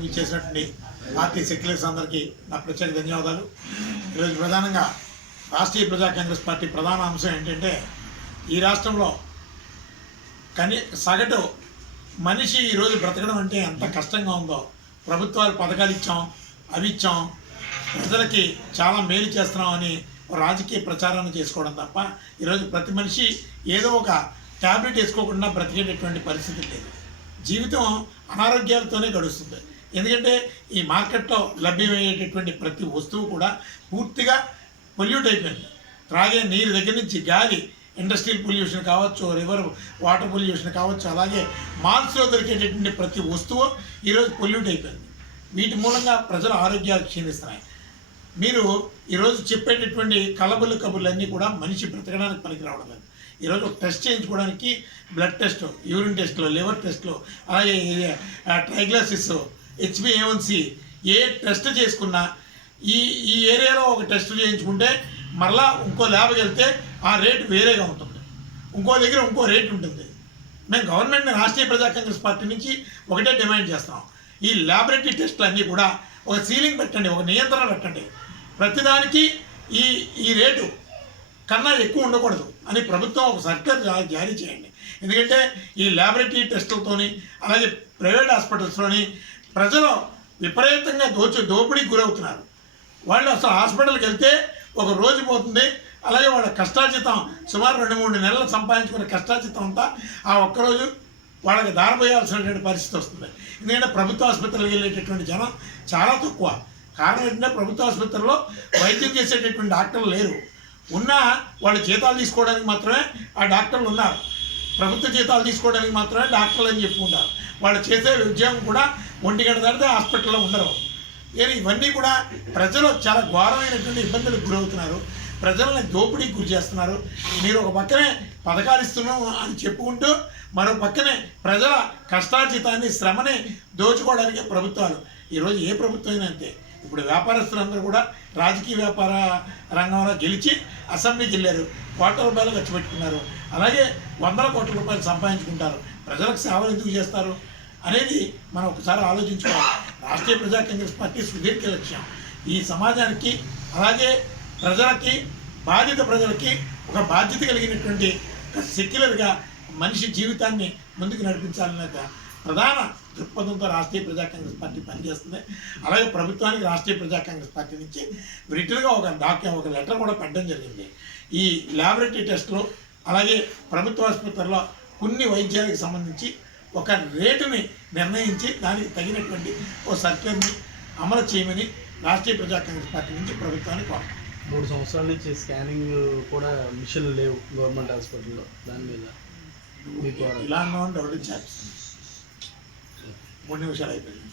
సభకు ఇచ్చేసినటువంటి party seculars అందరికీ నా ప్రత్యేక ధన్యవాదాలు. ఈరోజు ప్రధానంగా రాష్ట్రీయ ప్రజా కాంగ్రెస్ పార్టీ ప్రధాన అంశం ఏంటంటే ఈ రాష్ట్రంలో కనీ సగటు మనిషి ఈరోజు బ్రతకడం అంటే ఎంత కష్టంగా ఉందో ప్రభుత్వాలు పథకాలు ఇచ్చాం అవి ఇచ్చాం ప్రజలకి చాలా మేలు చేస్తున్నామని రాజకీయ ప్రచారాన్ని చేసుకోవడం తప్ప ఈరోజు ప్రతి మనిషి ఏదో ఒక ట్యాబ్లెట్ వేసుకోకుండా బ్రతికేటటువంటి పరిస్థితి లేదు. జీవితం అనారోగ్యాలతోనే గడుస్తుంది. ఎందుకంటే ఈ మార్కెట్లో లభ్యమయ్యేటటువంటి ప్రతి వస్తువు కూడా పూర్తిగా పొల్యూట్ అయిపోయింది. త్రాగే నీరు దగ్గర నుంచి గాలి ఇండస్ట్రియల్ పొల్యూషన్ కావచ్చు రివర్ వాటర్ పొల్యూషన్ కావచ్చు అలాగే మాల్స్లో దొరికేటటువంటి ప్రతి వస్తువు ఈరోజు పొల్యూట్ అయిపోయింది. వీటి మూలంగా ప్రజల ఆరోగ్యాలు క్షీణిస్తున్నాయి. మీరు ఈరోజు చెప్పేటటువంటి కలబులు కబుర్లన్నీ కూడా మనిషి బ్రతకడానికి పనికి రావడం లేదు. ఈరోజు ఒక టెస్ట్ చేయించుకోవడానికి బ్లడ్ టెస్ట్ యూరిన్ టెస్ట్లు లివర్ టెస్ట్లు అలాగే ట్రైగ్లాసిస్ హెచ్బిఏవన్సి ఏ టెస్ట్ చేసుకున్నా ఈ ఈ ఏరియాలో ఒక టెస్ట్ చేయించుకుంటే మరలా ఇంకో ల్యాబ్కి వెళ్తే ఆ రేటు వేరేగా ఉంటుంది. ఇంకో దగ్గర ఇంకో రేట్ ఉంటుంది. మేము గవర్నమెంట్ రాష్ట్రీయ ప్రజా కాంగ్రెస్ పార్టీ నుంచి ఒకటే డిమాండ్ చేస్తాం. ఈ ల్యాబొరేటరీ టెస్టులు అన్నీ కూడా ఒక సీలింగ్ పెట్టండి ఒక నియంత్రణ పెట్టండి. ప్రతిదానికి ఈ ఈ రేటు కన్నా ఎక్కువ ఉండకూడదు అని ప్రభుత్వం ఒక సర్కర్ జారీ చేయండి. ఎందుకంటే ఈ ల్యాబొరేటరీ టెస్టులతోని అలాగే ప్రైవేట్ హాస్పిటల్స్లోని ప్రజలు విపరీతంగా దోచి దోపిడీకి గురవుతున్నారు. వాళ్ళు అసలు హాస్పిటల్కి వెళ్తే ఒక రోజు పోతుంది. అలాగే వాళ్ళ కష్టాజితం సుమారు రెండు మూడు నెలలు సంపాదించుకునే కష్టాజితం అంతా ఆ ఒక్కరోజు వాళ్ళకి దారిపోయాల్సినటువంటి పరిస్థితి వస్తుంది. ఎందుకంటే ప్రభుత్వ ఆసుపత్రికి వెళ్ళేటటువంటి జనం చాలా తక్కువ. కారణం ఏంటంటే ప్రభుత్వ ఆసుపత్రిలో వైద్యం చేసేటటువంటి డాక్టర్లు లేరు. ఉన్నా వాళ్ళు జీతాలు తీసుకోవడానికి మాత్రమే ఆ డాక్టర్లు ఉన్నారు. ప్రభుత్వ జీతాలు తీసుకోవడానికి మాత్రమే డాక్టర్లు అని చెప్పుకుంటారు. వాళ్ళు చేసే ఉద్యోగం కూడా ఒంటి గంట దాటితే హాస్పిటల్లో ఉండరు. నేను ఇవన్నీ కూడా ప్రజలు చాలా ఘోరమైనటువంటి ఇబ్బందులకు గురవుతున్నారు. ప్రజలని దోపిడీకి గురి చేస్తున్నారు. మీరు ఒక పక్కనే పథకాలు ఇస్తున్నాం అని చెప్పుకుంటూ మరో పక్కనే ప్రజల కష్టార్జితాన్ని శ్రమని దోచుకోవడానికి ప్రభుత్వాలు. ఈరోజు ఏ ప్రభుత్వం అయినా అంతే. ఇప్పుడు వ్యాపారస్తులందరూ కూడా రాజకీయ వ్యాపార రంగంలో గెలిచి అసెంబ్లీకి వెళ్ళారు. కోట్ల రూపాయలు ఖర్చు పెట్టుకున్నారు. అలాగే వందల కోట్ల రూపాయలు సంపాదించుకుంటారు. ప్రజలకు సేవలు ఎందుకు చేస్తారు అనేది మనం ఒకసారి ఆలోచించుకోవాలి. రాష్ట్రీయ ప్రజా కాంగ్రెస్ పార్టీ సుదీర్ఘ లక్ష్యం. ఈ సమాజానికి అలాగే ప్రజలకి బాధిత ప్రజలకి ఒక బాధ్యత కలిగినటువంటి ఒక సెక్యులర్గా మనిషి జీవితాన్ని ముందుకు నడిపించాలనే ప్రధాన దృక్పథంతో రాష్ట్రీయ ప్రజా కాంగ్రెస్ పార్టీ పనిచేస్తుంది. అలాగే ప్రభుత్వానికి రాష్ట్రీయ ప్రజా కాంగ్రెస్ పార్టీ నుంచి రిటర్గా ఒక డాక్యూ ఒక లెటర్ కూడా పెట్టడం జరిగింది. ఈ ల్యాబొరేటరీ టెస్ట్లో అలాగే ప్రభుత్వ ఆసుపత్రుల్లో కొన్ని వైద్యాలకు సంబంధించి ఒక రేటుని నిర్ణయించి దానికి తగినటువంటి ఓ సర్క్యులర్ని అమలు చేయమని రాష్ట్రీయ ప్రజా కాంగ్రెస్ పార్టీ నుంచి ప్రభుత్వాన్ని కోరుతాం మూడు సంవత్సరాల నుంచి స్కానింగ్ కూడా మిషన్లు లేవు గవర్నమెంట్ హాస్పిటల్లో. దాని మీద ఇలా అన్నామని డౌట్ ఛార్జ్ మూడు నిమిషాలు అయిపోయింది